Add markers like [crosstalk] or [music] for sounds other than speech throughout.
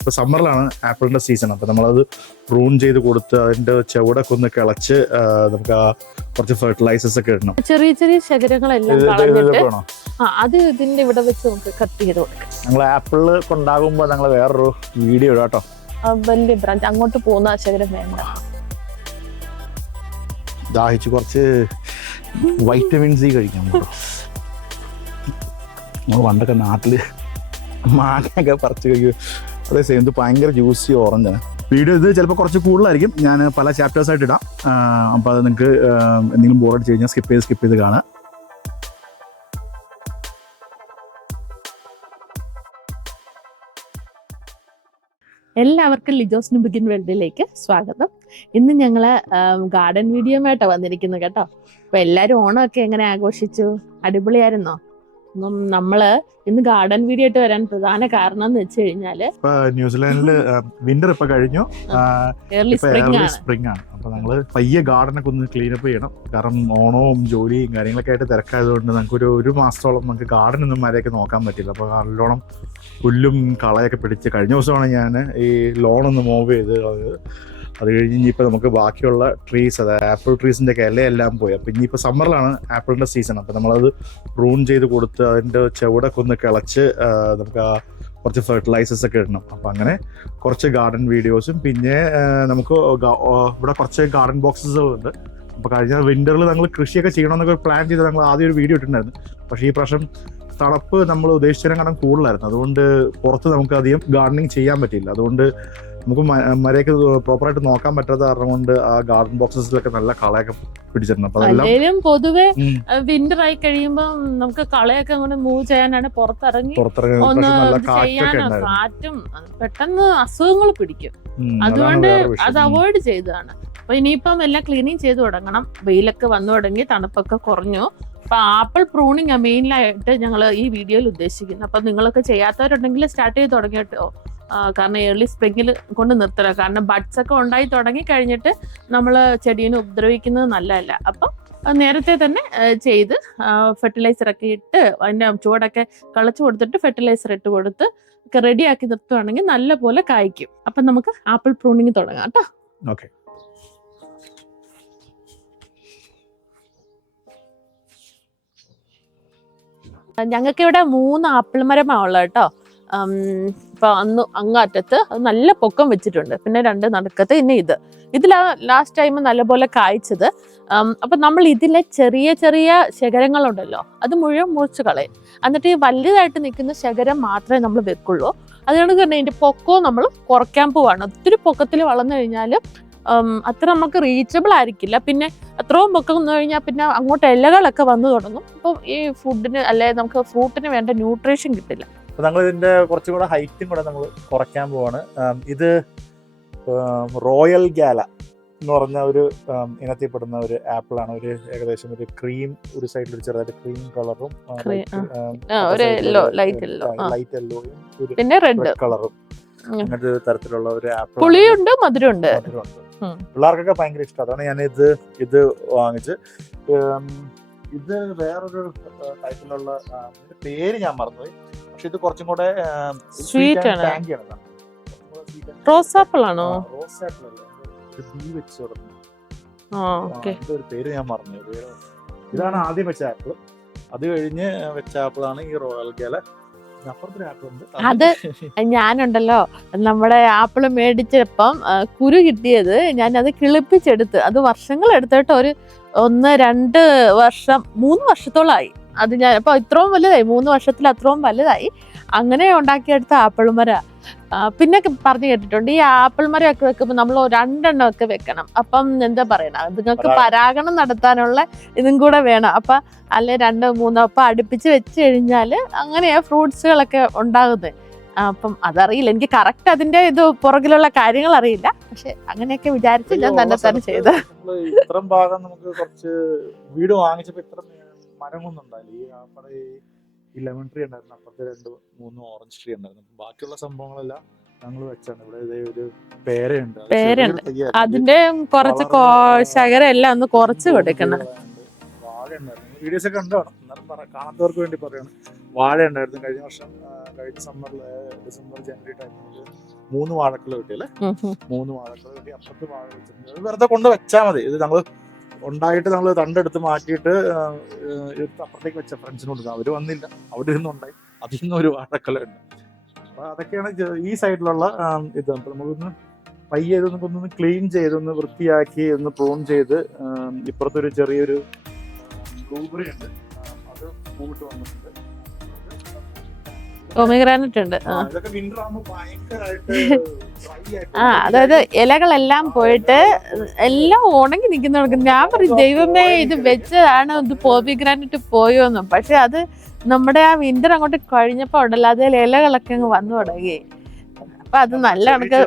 ഇപ്പൊ സമ്മറിലാണ് ആപ്പിളിന്റെ സീസൺ അപ്പൊ നമ്മളത് റൂൺ ചെയ്ത് കൊടുത്ത് അതിന്റെ ചുവടൊക്കെ ഒന്ന് കിളച്ച് നമുക്ക് ആ കുറച്ച് ഫെർട്ടിലൈസേഴ്സ് ഒക്കെ ഇടണം. ചെറിയ ചെറിയ ശകരങ്ങളെല്ലാം കളഞ്ഞിട്ട് അത് ഇതിന്റെ ഇവിടെ വെച്ച് നമുക്ക് കട്ട് ചെയ്ത് കൊടുക്കാം. ഞങ്ങൾ ആപ്പിൾ കൊണ്ടാകുമ്പോൾ ഞങ്ങൾ വേറൊരു വീഡിയോ ഇടാം കേട്ടോ. വലിയ ബ്രാഞ്ച് അങ്ങോട്ട് പോകുന്ന ശകരം വേണ്ട. ദാഹിച്ച് കുറച്ച് വൈറ്റമിൻ സി കഴിക്കാം നമ്മൾ പണ്ടൊക്കെ നാട്ടിൽ മാങ്ങയൊക്കെ പറിച്ചു കഴിക്കും അതേ സെയിം ഇത് ഭയങ്കര ജ്യൂസി ഓറഞ്ചാണ് വീഡിയോ ഇത് ചിലപ്പോൾ കുറച്ച് കൂടുതലായിരിക്കും. ഞാൻ പല ചാപ്റ്റേഴ്സ് ആയിട്ട് ഇടാം. അപ്പോൾ അത് നിങ്ങൾക്ക് എന്തെങ്കിലും ബോർഡ് അടിച്ച് കഴിഞ്ഞാൽ സ്കിപ്പ് ചെയ്ത് സ്കിപ്പ് ചെയ്ത് കാണാം. എല്ലാവർക്കും ലിജോസ് നുബിഗിൻ വേൾഡിലേക്ക് സ്വാഗതം. ഇന്ന് ഞങ്ങൾ ഗാർഡൻ വീഡിയോ ആയിട്ടാണ് വന്നിരിക്കുന്നത് കേട്ടോ. അപ്പൊ എല്ലാരും ഓണമൊക്കെ എങ്ങനെ ആഘോഷിച്ചു? അടിപൊളിയായിരുന്നോ? നമ്മൾ ഇന്ന് ഗാർഡൻ വീഡിയോ ആയിട്ട് വരാൻ പ്രധാന കാരണം എന്ന് വെച്ച് കഴിഞ്ഞാൽ ന്യൂസിലാൻഡിൽ വിന്റർ ഇപ്പൊ കഴിഞ്ഞു. സ്പ്രിംഗ് ആണ്. അപ്പൊ ഞങ്ങൾ പയ്യെ ഗാർഡനൊക്കെ ഒന്ന് ക്ലീൻ അപ്പ് ചെയ്യണം. കാരണം ഓണവും ജോലിയും കാര്യങ്ങളൊക്കെ ആയിട്ട് തിരക്കായതുകൊണ്ട് നമുക്ക് ഒരു ഒരു മാസത്തോളം നമുക്ക് ഗാർഡൻ ഒന്നും വരെയൊക്കെ നോക്കാൻ പറ്റില്ല. അപ്പൊ നല്ലോണം പുല്ലും കളയൊക്കെ പിടിച്ച് കഴിഞ്ഞ ദിവസമാണ് ഞാൻ ഈ ലോൺ ഒന്ന് മൂവ് ചെയ്ത് അത് കഴിഞ്ഞ് ഇനിയിപ്പോൾ നമുക്ക് ബാക്കിയുള്ള ട്രീസ് അതായത് ആപ്പിൾ ട്രീസിന്റെ ഒക്കെ ഇലയെല്ലാം പോയി. അപ്പൊ ഇനിയിപ്പോൾ സമ്മറിലാണ് ആപ്പിളിന്റെ സീസൺ അപ്പൊ നമ്മളത് പ്രൂൺ ചെയ്ത് കൊടുത്ത് അതിന്റെ ചുവടൊക്കെ ഒന്ന് കിളച്ച് നമുക്ക് ആ കുറച്ച് ഫെർട്ടിലൈസേഴ്സ് ഒക്കെ ഇടണം. അപ്പൊ അങ്ങനെ കുറച്ച് ഗാർഡൻ വീഡിയോസും പിന്നെ നമുക്ക് ഇവിടെ കുറച്ച് ഗാർഡൻ ബോക്സസുകളുണ്ട് അപ്പോൾ കഴിഞ്ഞ വിന്ററിൽ നമ്മൾ കൃഷിയൊക്കെ ചെയ്യണമെന്നൊക്കെ പ്ലാൻ ചെയ്ത് നമ്മൾ ആദ്യം ഒരു വീഡിയോ ഇട്ടിട്ടുണ്ടായിരുന്നു. പക്ഷേ ഈ പ്രാവശ്യം തണുപ്പ് നമ്മൾ ഉദ്ദേശിച്ചതിനെ കാണാൻ കൂടുതലായിരുന്നു. അതുകൊണ്ട് പുറത്ത് നമുക്ക് അധികം ഗാർഡനിങ് ചെയ്യാൻ പറ്റില്ല അതുകൊണ്ട് നമുക്ക് മരയൊക്കെ പ്രോപ്പറായിട്ട് നോക്കാൻ പറ്റാത്ത കാരണം കൊണ്ട് ആ ഗാർഡൻ ബോക്സസിലൊക്കെ നല്ല കളയൊക്കെ പിടിച്ചിട്ടുണ്ട്. അപ്പൊ അതെല്ലാം പൊതുവെ വിന്റർ ആയി കഴിയുമ്പോൾ നമുക്ക് കളയൊക്കെ അങ്ങോട്ട് മൂവ് ചെയ്യാനാണ് പുറത്തിറങ്ങി ഒന്ന് ചെയ്യാനോ കാറ്റും പെട്ടെന്ന് അസുഖങ്ങൾ പിടിക്കും. അതുകൊണ്ട് അത് അവോയ്ഡ് ചെയ്തതാണ്. അപ്പൊ ഇനിയിപ്പം എല്ലാം ക്ലീനിങ് ചെയ്ത് തുടങ്ങണം. വെയിലൊക്കെ വന്നു തുടങ്ങി തണുപ്പൊക്കെ കുറഞ്ഞു. അപ്പൊ ആപ്പിൾ പ്രൂണിങ് മെയിനായിട്ട് ഞങ്ങൾ ഈ വീഡിയോയിൽ ഉദ്ദേശിക്കുന്നത് അപ്പൊ നിങ്ങളൊക്കെ ചെയ്യാത്തവരുണ്ടെങ്കിൽ സ്റ്റാർട്ട് ചെയ്ത് തുടങ്ങിയിട്ടോ കാരണം ഏർലി സ്പ്രിങ്ങിൽ കൊണ്ട് നിർത്തണം കാരണം ബഡ്സ് ഒക്കെ ഉണ്ടായി തുടങ്ങി കഴിഞ്ഞിട്ട് നമ്മൾ ചെടീനെ ഉപദ്രവിക്കുന്നത് നല്ലതല്ല. അപ്പം നേരത്തെ തന്നെ ചെയ്ത് ഫെർട്ടിലൈസർ ഒക്കെ ഇട്ട് അതിന്റെ ചുവടൊക്കെ കളച്ചു കൊടുത്തിട്ട് ഫെർട്ടിലൈസർ ഇട്ട് കൊടുത്ത് ഒക്കെ റെഡിയാക്കി നിർത്തുവാണെങ്കിൽ നല്ല പോലെ കായ്ക്കും. അപ്പം നമുക്ക് ആപ്പിൾ പ്രൂണിങ് തുടങ്ങാം കേട്ടോ. ഓക്കെ. ഞങ്ങൾക്ക് ഇവിടെ മൂന്ന് ആപ്പിൾ മരമാണ് ഉള്ളത് കേട്ടോ. ഇപ്പൊ അന്ന് അങ്ങാറ്റത്ത് അത് നല്ല പൊക്കം വെച്ചിട്ടുണ്ട്. പിന്നെ രണ്ട് നടക്കത്ത് പിന്നെ ഇത്. ഇതിലാ ലാസ്റ്റ് ടൈം നല്ലപോലെ കായ്ച്ചത്. അപ്പം നമ്മൾ ഇതിലെ ചെറിയ ചെറിയ ശകരങ്ങളുണ്ടല്ലോ അത് മുഴുവൻ മുറിച്ച് കളയും. എന്നിട്ട് ഈ വലുതായിട്ട് നിൽക്കുന്ന ശകരം മാത്രമേ നമ്മൾ വെക്കുള്ളൂ. അതുകൊണ്ട് തന്നെ ഇതിന്റെ പൊക്കവും നമ്മൾ കുറയ്ക്കാൻ പോവാണ്. ഒത്തിരി പൊക്കത്തിൽ വളർന്നു കഴിഞ്ഞാൽ അത്ര നമുക്ക് റീച്ചബിൾ ആയിരിക്കില്ല. പിന്നെ അത്രയും പൊക്കം വന്നു കഴിഞ്ഞാൽ പിന്നെ അങ്ങോട്ട് ഇലകളൊക്കെ വന്നു തുടങ്ങും. അപ്പം ഈ ഫുഡിന് അല്ലെ നമുക്ക് ഫ്രൂട്ടിന് വേണ്ട ന്യൂട്രീഷൻ കിട്ടില്ല. അപ്പൊ നമ്മൾ ഇതിന്റെ കുറച്ചും കൂടെ ഹൈറ്റും കൂടെ നമ്മൾ കുറയ്ക്കാൻ പോവാണ്. ഇത് റോയൽ ഗാല എന്ന് പറഞ്ഞ ഒരു ഇനത്തിൽപ്പെടുന്ന ഒരു ആപ്പിളാണ്. ഒരു ഏകദേശം ഒരു ക്രീം ഒരു സൈഡിൽ ഒരു ചെറുതായിട്ട് ക്രീം കളറും. ലൈറ്റ് യെല്ലോയും പിന്നെ റെഡ് കളറും. അങ്ങനത്തെ തരത്തിലുള്ള ഒരു ആപ്പിൾ പുളിയുണ്ട് മധുരമുണ്ട്. പിള്ളേർക്കൊക്കെ ഭയങ്കര ഇഷ്ടം. അതാണ് ഞാൻ ഇത് ഇത് വാങ്ങിച്ച് ഇത് വേറൊരു ടൈപ്പിലുള്ള പേര് ഞാൻ മറന്നുപോയി. പക്ഷെ ഇത് കുറച്ചും കൂടെ സ്വീറ്റ് ആണ്. റോസ് ആപ്പിൾ ആണോ? റോസ് ആപ്പിൾ അല്ല. വെച്ച് തുടങ്ങി. ഇതൊരു പേര് ഞാൻ മറന്നു. ഇതാണ് ആദ്യം വെച്ച ആപ്പിൾ അത് കഴിഞ്ഞ് വെച്ച ആപ്പിൾ ആണ് ഈ റോയൽ ഗേല അത് ഞാനുണ്ടല്ലോ. നമ്മുടെ ആപ്പിൾ മേടിച്ചപ്പം കുരു കിട്ടിയത് ഞാൻ അത് കിളിപ്പിച്ചെടുത്ത് അത് വർഷങ്ങൾ എടുത്തിട്ട് ഒരു ഒന്ന് രണ്ട് വർഷം മൂന്ന് വർഷത്തോളമായി അത് ഞാൻ അപ്പൊ ഇത്രയും വലുതായി മൂന്ന് വർഷത്തിൽ അത്രയും വലുതായി. അങ്ങനെ ഉണ്ടാക്കിയെടുത്ത ആപ്പിൾ മര. പിന്നെ പറഞ്ഞു കേട്ടിട്ടുണ്ട് ഈ ആപ്പിൾ മരമൊക്കെ വെക്കുമ്പോൾ നമ്മൾ രണ്ടെണ്ണം ഒക്കെ വെക്കണം. അപ്പം എന്താ പറയണ? നിങ്ങൾക്ക് പരാഗണം. പരാഗണം നടത്താനുള്ള ഇതും കൂടെ വേണം. അപ്പൊ അല്ലെ രണ്ടോ മൂന്നോ അപ്പൊ അടുപ്പിച്ച് വെച്ച് കഴിഞ്ഞാൽ അങ്ങനെയാ ഫ്രൂട്ട്സുകളൊക്കെ ഉണ്ടാകുന്നത് അപ്പം അതറിയില്ല. എനിക്ക് കറക്റ്റ് അതിന്റെ ഇത് പുറകിലുള്ള കാര്യങ്ങൾ അറിയില്ല. പക്ഷെ അങ്ങനെയൊക്കെ വിചാരിച്ച് ഞാൻ തന്നെ തന്നെ ചെയ്ത്. ഇത്രയും ഭാഗം നമുക്ക് കുറച്ച് വീട് വാങ്ങിച്ചപ്പോ ഇത്ര ഉണ്ടായില്ല ഈ ലെമൺ ട്രീ ഉണ്ടായിരുന്നു. അപ്പുറത്തെ രണ്ട് മൂന്ന് ഓറഞ്ച് ട്രീ ഉണ്ടായിരുന്നു. ബാക്കിയുള്ള സംഭവങ്ങളെല്ലാം ഞങ്ങൾ വെച്ചാണ്. ഇവിടെ ഒരു പേരയുണ്ട്. പേരുണ്ട്. അതിന്റെ കുറച്ച് ശകരം എല്ലാം ഒന്ന് കുറച്ച് കൊടുക്കണം. വാഴ ഉണ്ടായിരുന്നു വീഡിയോസ് ഒക്കെ കാണും എന്നാലും പറ- കാണാത്തവർക്ക് വേണ്ടി പറയാണ്. വാഴ ഉണ്ടായിരുന്നു. കഴിഞ്ഞ വർഷം കഴിഞ്ഞ സമ്മറിൽ ഡിസംബർ ജനുവരി ടൈമിൽ മൂന്ന് വാഴക്കുല കിട്ടിയല്ലേ. മൂന്ന് വാഴക്കുല കിട്ടി. അപ്പുറത്ത് വാഴ വെച്ചിട്ടുണ്ട്. വെറുതെ കൊണ്ട് വെച്ചാൽ മതി. ഇത് ഞങ്ങൾ ഉണ്ടായിട്ട് നമ്മൾ തണ്ടെടുത്ത് മാറ്റിയിട്ട് എടുത്ത് അപ്പുറത്തേക്ക് വെച്ച ഫ്രണ്ട്സിന് കൊടുക്കാം. അവർ വന്നില്ല. അവിടെ നിന്നുണ്ടായി അതിൽ നിന്ന് ഒരു വാഴക്കുല ഉണ്ട്. അപ്പൊ അതൊക്കെയാണ് ഈ സൈഡിലുള്ള ഇത്. അപ്പൊ നമുക്കൊന്ന് പയ്യെ ഇതൊന്ന് ഒന്ന് ക്ലീൻ ചെയ്ത് ഒന്ന് വൃത്തിയാക്കി ഒന്ന് പ്രൂൺ ചെയ്ത് ഇപ്പുറത്തൊരു ചെറിയൊരു ബ്ലൂബെറി ഉണ്ട് അത് പൂവിട്ട് വന്നിട്ടുണ്ട്. പൊമിഗ്രാനറ്റ് ഉണ്ട്. ആ, അതായത് ഇലകളെല്ലാം പോയിട്ട് എല്ലാം ഉണങ്ങി നിൽക്കുന്ന ഞാൻ പറയും ദൈവമേ ഇത് വെച്ചതാണ് ഇത് പോമിഗ്രാനറ്റ് പോയോന്ന് പക്ഷെ അത് നമ്മുടെ ആ വിന്റർ അങ്ങോട്ട് കഴിഞ്ഞപ്പോ ഉണ്ടല്ലോ അതിൽ ഇലകളൊക്കെ അങ്ങ് വന്നു തുടങ്ങി. അപ്പൊ അത് നല്ല കണക്ക്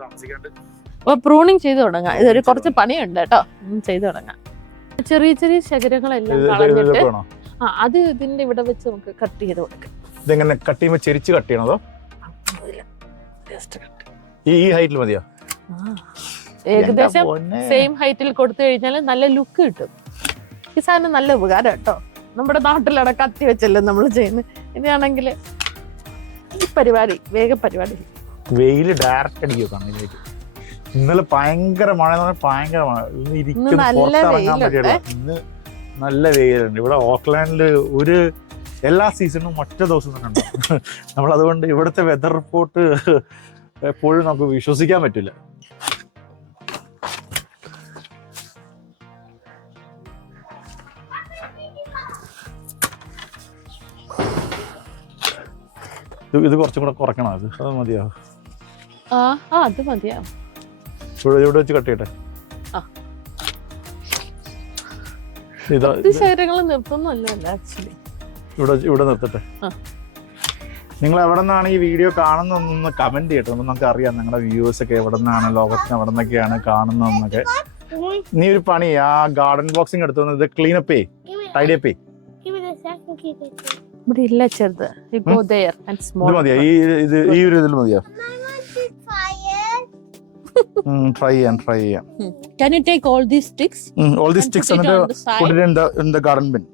താമസിക്കാണ്ട് അപ്പൊ പ്രൂണിങ് ചെയ്ത് തുടങ്ങാം. ഇതൊരു കുറച്ച് പണിയുണ്ട് കേട്ടോ. ചെയ്തു തുടങ്ങാം. ചെറിയ ചെറിയ ശകരങ്ങളെല്ലാം കളഞ്ഞിട്ട് ആ അത് ഇതിന്റെ ഇവിടെ വെച്ച് നമുക്ക് കട്ട് ചെയ്ത് കൊടുക്കാം. ഇതെങ്ങനെ കട്ട് ചെയ്യുമ്പോൾ ചെരിച്ച് കട്ട് ഈ ഹൈറ്റിൽ മതിയോ. ഏകദേശം സെയിം ഹൈറ്റിൽ കൊടുത്തു കഴിഞ്ഞാൽ നല്ല ലുക്ക് കിട്ടും. ഈ സാധനം നല്ല ഉപകാരം കേട്ടോ. നമ്മുടെ നാട്ടിലവിടെ കത്തി വെച്ചല്ലേ നമ്മൾ ചെയ്യുന്നത് ഇതാണെങ്കിൽ ഈ പരിപാടി വേഗം പരിപാടി. വെയിൽ ഡയറക്റ്റ് അടിക്കുക കണ്ണിലേക്ക്? ഇന്നലെ ഭയങ്കര മഴ ഭയങ്കര മഴ. ഇന്ന് ഇരിക്കുന്ന പുറത്തിറങ്ങാൻ. പറ്റില്ല ഇന്ന് നല്ല വെയിലുണ്ട്. ഇവിടെ ഓക്ലാൻഡിൽ ഒരു എല്ലാ സീസണും ഒറ്റ ദിവസം തന്നെ ഉണ്ട്. [laughs] നമ്മൾ അതുകൊണ്ട് ഇവിടുത്തെ വെതർ റിപ്പോർട്ട് എപ്പോഴും നമുക്ക് വിശ്വസിക്കാൻ പറ്റില്ല. ഇത് കുറച്ചും കൂടെ കുറയ്ക്കണം? അത് അത് മതിയാവും? ആ അത് മതിയാ ഇവിടെ ഇവിടെ വെച്ച് കട്ട് ചെയ്യട്ടെ? ആ. ഇതാ ഇത് ശരീരങ്ങൾ നിർത്തുന്നല്ല ആക്ച്വലി ഇവിടെ ഇവിടെ നിർത്തട്ടെ. നിങ്ങൾ എവിടെ നിന്നാണ് ഈ വീഡിയോ കാണുന്നതെന്നൊന്ന് കമന്റ് ചെയ്യട്ടെ. നമ്മൾ നമുക്ക് അറിയാം നിങ്ങളുടെ വ്യൂവേഴ്സ് ഒക്കെ എവിടെ നിന്നാണ് ലോകത്തിന് എവിടെ നിന്നൊക്കെയാണ് കാണുന്നതെന്നൊക്കെ. നീ ഒരു പണി ആ ഗാർഡൻ ബോക്സിംഗ് എടുത്തു ഇത് ക്ലീൻ അപ്പ് ചെയ് ടൈഡി അപ്പ്. ഇവിടെ ഇല്ല ചെറുത്. മതിയോ? ഈ ഇത് ഈ ഒരു ഇതിൽ മതിയോ? ട്രൈ ചെയ്യാം ട്രൈ ചെയ്യാം Can you take all these sticks all the and sticks put it on the side? it in the in the garden bin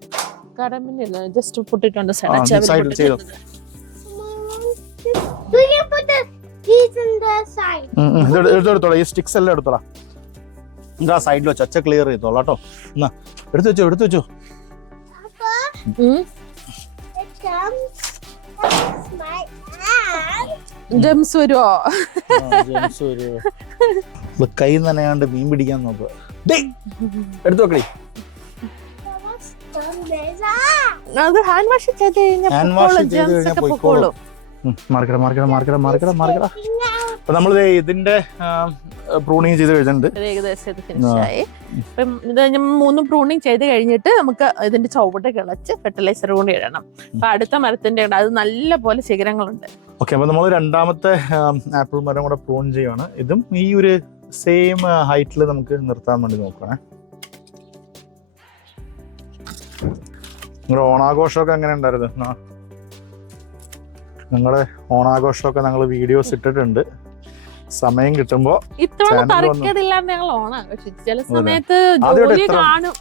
കടമില്ല just put it on the side. ആ, അച്ഛാ, അവർ side ൽ ചെയ്തോ. We can put the keys in the side. എടുത്തോളാം ഈ sticks എല്ലാം എടുത്തോളാം ഇതാ സൈഡിൽ വെച്ച് അച്ഛ ക്ലിയർ ചെയ്തോളാം കേട്ടോ എന്നാ എടുത്തു വെച്ചോ എടുത്തു വെച്ചോ ഉം. It comes. My hand. Gems വരുവോ കൈ നനയാണ്ട് മീൻ പിടിക്കാൻ നോക്കുക എടുത്തു വെക്കടി! അത് ഹാൻഡ് വാഷ് ചെയ്ത് കഴിഞ്ഞാൽ പൊക്കോളും, ചെയ്ത് ഒക്കെ. പൊക്കോളും. മാർക്കട മാർക്കട മാർക്കട മാർക്കട മാർക്കട അപ്പൊ നമ്മൾ ഇതിന്റെ പ്രൂണിങ് ചെയ്ത് കഴിഞ്ഞിട്ടുണ്ട്. ഏകദേശം അപ്പം ഇത് മൂന്ന് പ്രൂണിങ് ചെയ്ത് കഴിഞ്ഞിട്ട് നമുക്ക് ഇതിന്റെ ചുവട് കിളച്ച് ഫെർട്ടിലൈസർ കൊണ്ട് ഇടണം. അപ്പൊ അടുത്ത മരത്തിന്റെ അത് നല്ല പോലെ ശിഖരങ്ങളുണ്ട്. ഓക്കെ അപ്പൊ നമ്മൾ രണ്ടാമത്തെ ആപ്പിൾ മരം കൂടെ പ്രൂൺ ചെയ്യുവാണ്. ഇതും ഈ ഒരു സെയിം ഹൈറ്റിൽ നമുക്ക് നിർത്താൻ വേണ്ടി നോക്കണേ നിങ്ങളുടെ ഓണാഘോഷമൊക്കെ എങ്ങനെ ഉണ്ടായിരുന്നു ന- നിങ്ങളുടെ ഓണാഘോഷമൊക്കെ ഞങ്ങൾ വീഡിയോസ് ഇട്ടിട്ടുണ്ട്. സമയം കിട്ടുമ്പോ ഇത്തവണ ഞങ്ങൾ ചില അതെ. സമയത്ത് ജോലി കാണും.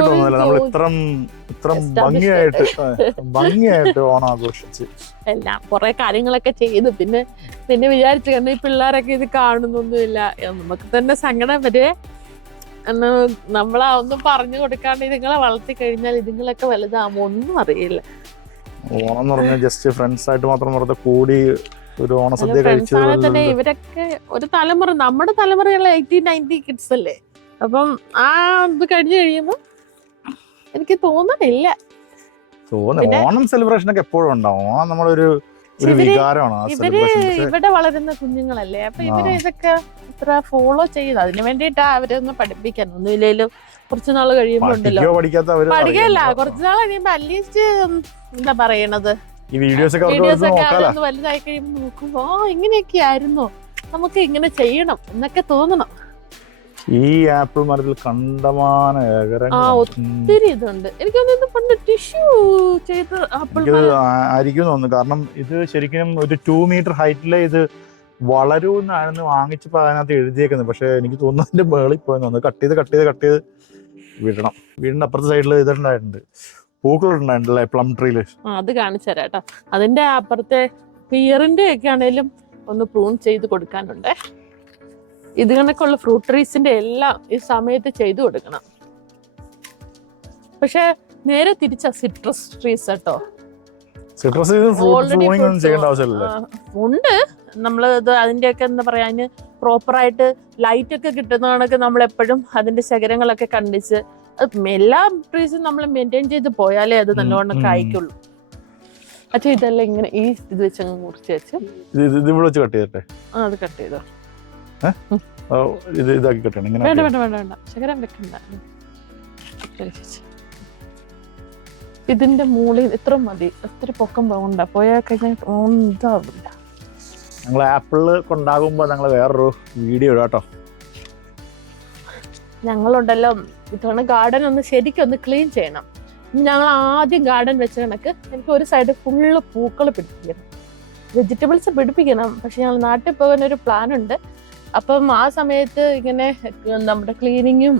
തോന്നുന്നില്ല നമ്മൾ ഇത്രം ഇത്രം ഭംഗിയായിട്ട് [laughs] ഭംഗിയായിട്ട് ഓണം ആഘോഷിച്ച് എല്ലാം കുറെ കാര്യങ്ങളൊക്കെ ചെയ്ത്. പിന്നെ പിന്നെ വിചാരിച്ചു കാരണം ഈ പിള്ളേരൊക്കെ ഇത് കാണുന്നൊന്നുമില്ല. നമുക്ക് തന്നെ സങ്കടം വരെ. എന്ന് നമ്മളാ ഒന്നും പറഞ്ഞു കൊടുക്കാണ്ട് ഇതുങ്ങളെ വളർത്തി കഴിഞ്ഞാൽ ഇതുങ്ങളൊക്കെ വലുതാകുമ്പോ ഒന്നും അറിയില്ല. ഓണം എന്ന് പറഞ്ഞാൽ ജസ്റ്റ് ഫ്രണ്ട്സ് ആയിട്ട് മാത്രം വെറുതെ കൂടി ഒരു ഓണസദ്യ തന്നെ കഴിച്ചത് ഇവരൊക്കെ ഒരു തലമുറ നമ്മുടെ തലമുറയുള്ള എയ്റ്റീൻ നയന്റി കിഡ്സ് അല്ലേ? അപ്പം ആ ഇത് കഴിഞ്ഞു കഴിയുമ്പോ എനിക്ക് തോന്നുന്നില്ല തോന്നുന്നു. ഓണം സെലിബ്രേഷൻ ഒക്കെ എപ്പോഴും ഉണ്ടാവും. ഓണം നമ്മളൊരു ഒരു ഇവർ വികാരമാണ് ഇവർ ഇവിടെ വളരുന്ന കുഞ്ഞുങ്ങളല്ലേ? അപ്പൊ ഇവർ ഇതൊക്കെ ഇത്ര ഫോളോ ചെയ്ത് അതിനു വേണ്ടിയിട്ടാ അവരൊന്ന് പഠിപ്പിക്കാൻ. ഒന്നുമില്ലേലും കുറച്ചു നാൾ കഴിയുമ്പോ ഉണ്ടല്ലോ. പഠിക്കല്ല. കുറച്ചു നാൾ കഴിയുമ്പോ അറ്റ്ലീസ്റ്റ് എന്താ പറയണത്? ഈ വീഡിയോസ് ഒക്കെ വീഡിയോസ് വലുതായി കഴിയുമ്പോ നോക്കുമ്പോ ഇങ്ങനെയൊക്കെ ആയിരുന്നോ. നമുക്ക് ഇങ്ങനെ ചെയ്യണം എന്നൊക്കെ തോന്നണം. ഈ ആപ്പിൾ മരത്തിൽ കണ്ടമാന ആ, ഒത്തിരി ഇതുണ്ട്. എനിക്ക് തോന്നുന്നു പണ്ട് ടിഷ്യൂ ചെയ്ത് ആപ്പിൾ ആയിരിക്കും തോന്നുന്നു. കാരണം ഇത് ശരിക്കും ഒരു ടു മീറ്റർ ഹൈറ്റിലെ ഇത് വളരൂന്നായിരുന്നു വാങ്ങിച്ചപ്പോ അതിനകത്ത് എഴുതിയേക്കുന്നത്. പക്ഷെ എനിക്ക് തോന്നുന്നു അതിന്റെ മേളിൽ പോയി തോന്നുന്നു. കട്ട് ചെയ്ത് കട്ട് ചെയ്ത് കട്ട് ചെയ്ത് വിടണം. വീടിന്റെ അപ്പുറത്തെ സൈഡിൽ ഇതുണ്ടായിട്ടുണ്ട്. പൂക്കളുണ്ടായിട്ടുണ്ടല്ലേ പ്ലം ട്രീൽ അത് കാണിച്ചു അതിന്റെ അപ്പുറത്തെ പിയറിന്റെ ഒക്കെ ആണെങ്കിലും ഒന്ന് പ്രൂൺ ചെയ്ത് കൊടുക്കാനുണ്ട്. ഇത് കണക്കുള്ള ഫ്രൂട്ട് ട്രീസിന്റെ എല്ലാം ഈ സമയത്ത് ചെയ്തു കൊടുക്കണം. പക്ഷെ നേരെ തിരിച്ച സിട്രസ് ട്രീസ് കേട്ടോ. സിട്രസ് ഒന്നും ചെയ്യേണ്ട ആവശ്യമില്ലല്ലേ? ഉണ്ട്. നമ്മൾ ഇത് അതിന്റെയൊക്കെ എന്താ പറയാ അതിന് പ്രോപ്പറായിട്ട് ലൈറ്റ് ഒക്കെ കിട്ടുന്ന കണക്ക് നമ്മൾ എപ്പോഴും അതിന്റെ ശകരങ്ങളൊക്കെ കണ്ടിച്ച് എല്ലാ ട്രീസും നമ്മൾ മെയിന്റെയിൻ ചെയ്ത് പോയാലേ അത് നല്ലോണം. കായ്ക്കുള്ളൂ അച്ഛാ ഇതെല്ലാം ഇങ്ങനെ ഈ ഇത് വെച്ച് അങ്ങ് മുറിച്ച് വെച്ച്. ഇവിടെ വെച്ച് കട്ട് ചെയ്തിട്ടെ ആ അത് കട്ട് ചെയ്തോ? ഇത് ഇതാക്കി കട്ട് ഇങ്ങനെ വേണ്ട. വേണ്ട വേണ്ട വേണ്ട. ശകരം വെക്കണ്ട. ഇതിന്റെ മുകളിൽ ഇത്ര മതി. ഒത്തിരി പൊക്കം പോകണ്ട. പോയാൽ കഴിഞ്ഞാൽ ഒന്നാവില്ല ഞങ്ങൾ ആപ്പിൾ കൊണ്ടാകുമ്പോ ഞങ്ങൾ വേറൊരു വീഡിയോ ഇടാം കേട്ടോ ഞങ്ങളുണ്ടല്ലോ ഇത്തവണ ഗാർഡൻ ഒന്ന് ശരിക്കും ഒന്ന് ക്ലീൻ ചെയ്യണം. ഞങ്ങൾ ആദ്യം ഗാർഡൻ വെച്ച കണക്ക് എനിക്ക് ഒരു സൈഡ് ഫുള്ള് പൂക്കൾ പിടിപ്പിക്കണം. വെജിറ്റബിൾസ് പിടിപ്പിക്കണം. പക്ഷെ ഞങ്ങൾ നാട്ടിൽ പോകാൻ ഒരു പ്ലാൻ ഉണ്ട്. അപ്പം ആ സമയത്ത് ഇങ്ങനെ നമ്മുടെ ക്ലീനിങ്ങും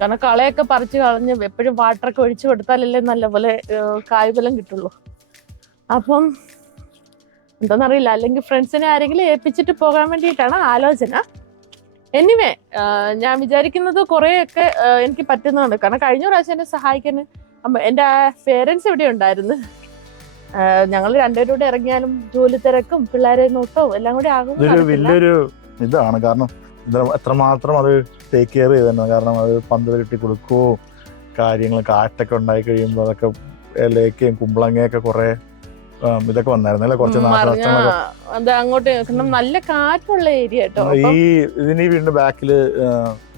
കാരണം കളയൊക്കെ പറിച്ച് കളഞ്ഞ് എപ്പോഴും വാട്ടറൊക്കെ ഒഴിച്ചു കൊടുത്താലല്ലേ നല്ലപോലെ കായ്ഫലം കിട്ടുള്ളൂ. അപ്പം എന്താണെന്നറിയില്ല അല്ലെങ്കിൽ ഫ്രണ്ട്സിനെ ആരെങ്കിലും ഏൽപ്പിച്ചിട്ട് പോകാൻ വേണ്ടിയിട്ടാണ് ആലോചന. എനിവേ ഞാൻ വിചാരിക്കുന്നത് കുറേയൊക്കെ എനിക്ക് പറ്റുന്നതാണ് കാരണം കഴിഞ്ഞ പ്രാവശ്യം എന്നെ സഹായിക്കാൻ എന്റെ പേരൻസ് ഇവിടെ ഉണ്ടായിരുന്നു? ഞങ്ങൾ രണ്ടുപേരും കൂടെ ഇറങ്ങിയാലും ജോലി തിരക്കും പിള്ളേരെ നോട്ടവും എല്ലാം കൂടി ആകും വലിയൊരു ഇതാണ്. കാരണം എത്രമാത്രം അത് ടേക്ക് കെയർ ചെയ്തിരുന്നു കാരണം അത് പന്ത് കെട്ടി കൊടുക്കുവോ കാര്യങ്ങൾ കാറ്റൊക്കെ ഉണ്ടായി കഴിയുമ്പോൾ അതൊക്കെ ലേക്കയും കുമ്പളങ്ങയൊക്കെ കുറെ ഇതൊക്കെ വന്നായിരുന്നു അല്ലേ? കുറച്ച് നാശനഷ്ടങ്ങളൊക്കെ. അങ്ങോട്ട് നല്ല കാറ്റുള്ള ഏരിയ കേട്ടോ. ഈ ഇതിന് വീണ്ടും ബാക്കിൽ ബാക്കിൽ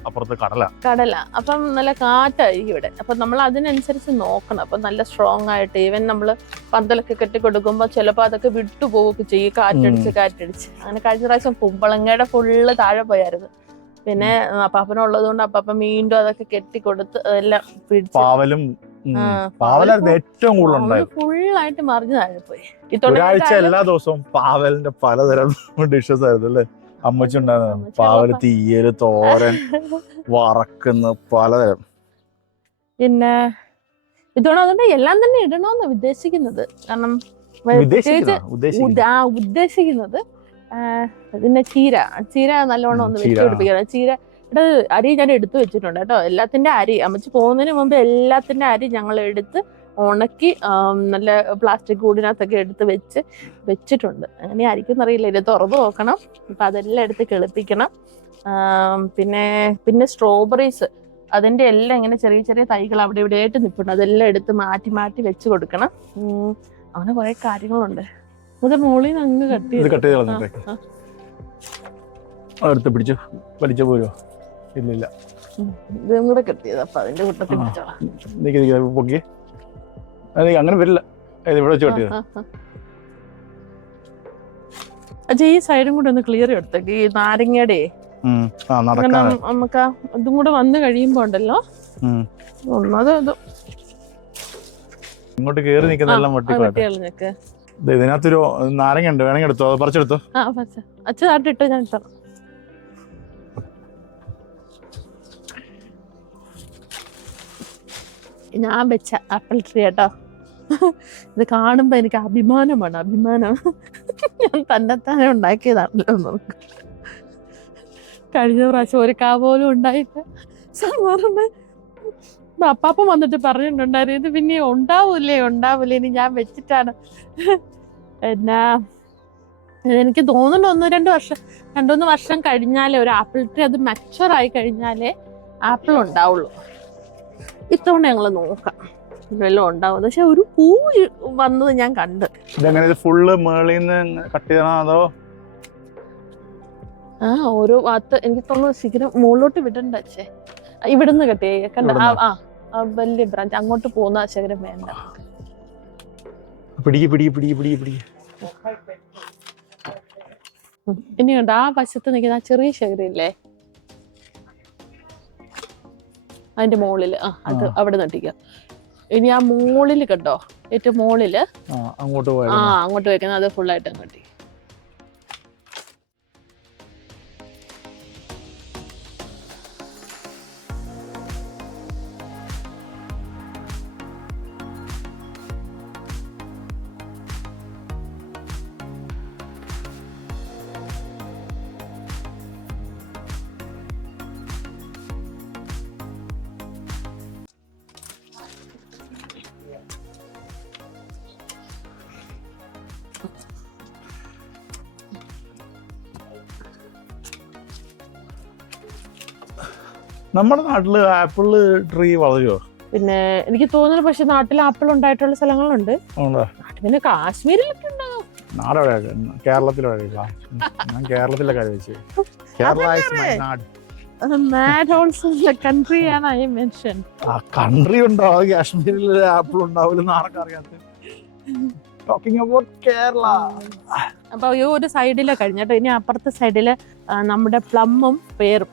അപ്പുറത്ത് കടല. കടല. അപ്പം നല്ല കാറ്റായിരിക്കും ഇവിടെ. അപ്പം നമ്മൾ അതിനനുസരിച്ച് നോക്കണം. അപ്പം നല്ല സ്ട്രോങ് ആയിട്ട് ഈവൻ നമ്മൾ പന്തലൊക്കെ കെട്ടി കൊടുക്കുമ്പോൾ ചിലപ്പോൾ അതൊക്കെ വിട്ടുപോവുകയൊക്കെ ചെയ്യും. കാറ്റടിച്ച് കാറ്റടിച്ച്. അങ്ങനെ കഴിഞ്ഞ പ്രാവശ്യം കുമ്പളങ്ങയുടെ ഫുള്ള് താഴെ പോയായിരുന്നു. പിന്നെ അപ്പാപ്പനുള്ളത് കൊണ്ട് അപ്പാപ്പ വീണ്ടും അതൊക്കെ കെട്ടി കൊടുത്ത് എല്ലാം പാവലും പാവലായിരുന്നു. ഏറ്റവും കൂടുതൽ ഫുള്ളായിട്ട് മറിഞ്ഞ് താഴെ പോയി. ഒരാഴ്ച എല്ലാ ദിവസവും പാവലിന്റെ പലതരം [laughs] ഡിഷസ് ആയിരുന്നു അല്ലേ? അമ്മച്ചി ഉണ്ടായിരുന്നു പാവൽ തീയൽ തോരൻ [laughs] വറക്കുന്ന പലതരം. പിന്നെ ഇത്തവണ അതുകൊണ്ട് എല്ലാം തന്നെ ഇടണമെന്ന് ഉദ്ദേശിക്കുന്നത്. കാരണം ഉദ്ദേശിക്കുന്നത് പിന്നെ ചീര. ചീര നല്ലോണം ഒന്ന് വെച്ച് പിടിപ്പിക്കണം ചീര ഇവിടെ അരി ഞാൻ എടുത്തു വെച്ചിട്ടുണ്ട് കേട്ടോ. എല്ലാത്തിന്റെ അരി അമ്മച്ചി പോകുന്നതിന് മുമ്പ് എല്ലാത്തിന്റെ അരി ഞങ്ങൾ എടുത്ത് ഉണക്കി നല്ല പ്ലാസ്റ്റിക് കൂടിനകത്തൊക്കെ എടുത്ത് വെച്ച് വെച്ചിട്ടുണ്ട്. അങ്ങനെ ആയിരിക്കും അറിയില്ല. ഇത് തുറന്നു നോക്കണം. അപ്പം അതെല്ലാം എടുത്ത് കിളിപ്പിക്കണം. പിന്നെ പിന്നെ സ്ട്രോബെറീസ് അതിന്റെ എല്ലാം ഇങ്ങനെ ചെറിയ ചെറിയ തൈകൾ അവിടെ ഇവിടെ ആയിട്ട് നിൽപ്പുണ്ട് അതെല്ലാം എടുത്ത് മാറ്റി മാറ്റി വെച്ച് കൊടുക്കണം. അങ്ങനെ കുറെ കാര്യങ്ങളുണ്ട്. അത് മുകളിൽ നിന്ന് അങ്ങ് കട്ടി ഇത് കട്ട് ചെയ്ത് അടുത്ത് പിടിച്ചു? വലിച്ചു പോരോ ഇല്ലില്ല. ഇല്ല ഇതും കൂടെ കെട്ടിയത് അപ്പൊ അതിന്റെ കൂട്ടത്തിൽ. പിടിച്ചോളാം. നിക്ക് നിക്ക് പൊക്കി അത് അങ്ങനെ വരില്ല. ഇത് ഇവിടെ വെച്ച് കട്ട് ചെയ്ത്. ആ, ആ, ആ. അച്ഛാ ഈ സൈഡും കൂടെ ഒന്ന് ക്ലിയർ എടുത്തേക്ക്. ഈ നാരങ്ങയുടെ. നമുക്ക് ഇതും കൂടെ വന്നു കഴിയുമ്പോ ഉണ്ടല്ലോ. ഒന്നത് ഇത്. ഇങ്ങോട്ട് കേറി ദേ, ഇതിനകത്തൊരു നാരങ്ങ ഉണ്ട് വേണമെങ്കിൽ എടുത്തോ? അത് പറിച്ചെടുത്തോ. അച്ഛൻ നാട്ടിട്ട് ഞാൻ ഇട്ടു ഞാൻ വെച്ച ആപ്പിൾ ട്രീ കേട്ടോ ഇത് കാണുമ്പോ എനിക്ക് അഭിമാനമാണ് അഭിമാനം. ഞാൻ തന്നെത്താനെ ഉണ്ടാക്കിയതാണല്ലോ നമുക്ക്. കഴിഞ്ഞ പ്രാവശ്യം ഒരു കാ പോലും ഉണ്ടായിട്ട് സാധാരണ അപ്പാപ്പൻ വന്നിട്ട് പറഞ്ഞിട്ടുണ്ടായിരുന്നു ഇത് പിന്നെ ഉണ്ടാവൂലേ ഉണ്ടാവൂലേ ഇനി ഞാൻ വെച്ചിട്ടാണ്. എന്നാ എനിക്ക് തോന്നുന്നു ഒന്ന് രണ്ട് വർഷം രണ്ടുമൂന്ന് വർഷം കഴിഞ്ഞാലേ ഒരു ആപ്പിൾ ട്രീ അത് മെച്ചറായി കഴിഞ്ഞാലേ ആപ്പിൾ ഉണ്ടാവുള്ളൂ. ഇത്തവണ ഞങ്ങൾ നോക്കാം. വല്ലതും ഉണ്ടാവും. പക്ഷെ ഒരു പൂ വന്നത് ഞാൻ കണ്ട്. ഇതെങ്ങനെ ഇത് ഫുള്ള് മേളിൽ നിന്ന് കട്ട് ചെയ്യണോ അതോ? ആ ഓരോ ഭാഗത്ത് എനിക്ക് തോന്നുന്നു ശീഘ്രം മുകളിലോട്ട് വിടണ്ട അച്ഛേ. ഇവിടുന്ന് കെട്ടി കണ്ട ആ വലിയ ബ്രാഞ്ച് അങ്ങോട്ട് പോകുന്ന ശകരം വേണ്ട. പിടിക്ക് പിടിക്ക് പിടിക്ക് പിടിക്ക് പിടിക്ക്. ഇനി കണ്ട ആ വശത്ത് നിൽക്കുന്ന ആ ചെറിയ ശകരമില്ലേ അതിന്റെ മുകളിൽ ആ അത് അവിടെ നട്ടിക്കുക ഇനി ആ മുകളിൽ കണ്ടോ? ഏറ്റവും മുകളിൽ അങ്ങോട്ട് ആ അങ്ങോട്ട് വെക്കുന്നത് അത് ഫുള്ളായിട്ട് അങ്ങോട്ട് നമ്മുടെ നാട്ടിൽ ആപ്പിൾ ട്രീ വളരുമോ പിന്നെ എനിക്ക് തോന്നുന്നു പക്ഷെ നാട്ടിൽ ആപ്പിൾ ഉണ്ടായിട്ടുള്ള സ്ഥലങ്ങളുണ്ട്. ഉണ്ടോ പിന്നെ കാശ്മീരിലൊക്കെ ഞാൻ കേരളത്തിലെ കാര്യം വെച്ച് കേരള കൺട്രി ഉണ്ടാവും കാശ്മീരിൽ ആപ്പിൾ ടോക്കിംഗ് അബൌട്ട് കേരള അപ്പൊ ഈ ഒരു സൈഡിലെ കഴിഞ്ഞിട്ട് ഇനി അപ്പുറത്തെ സൈഡിൽ നമ്മുടെ പ്ലമ്മും ഉം.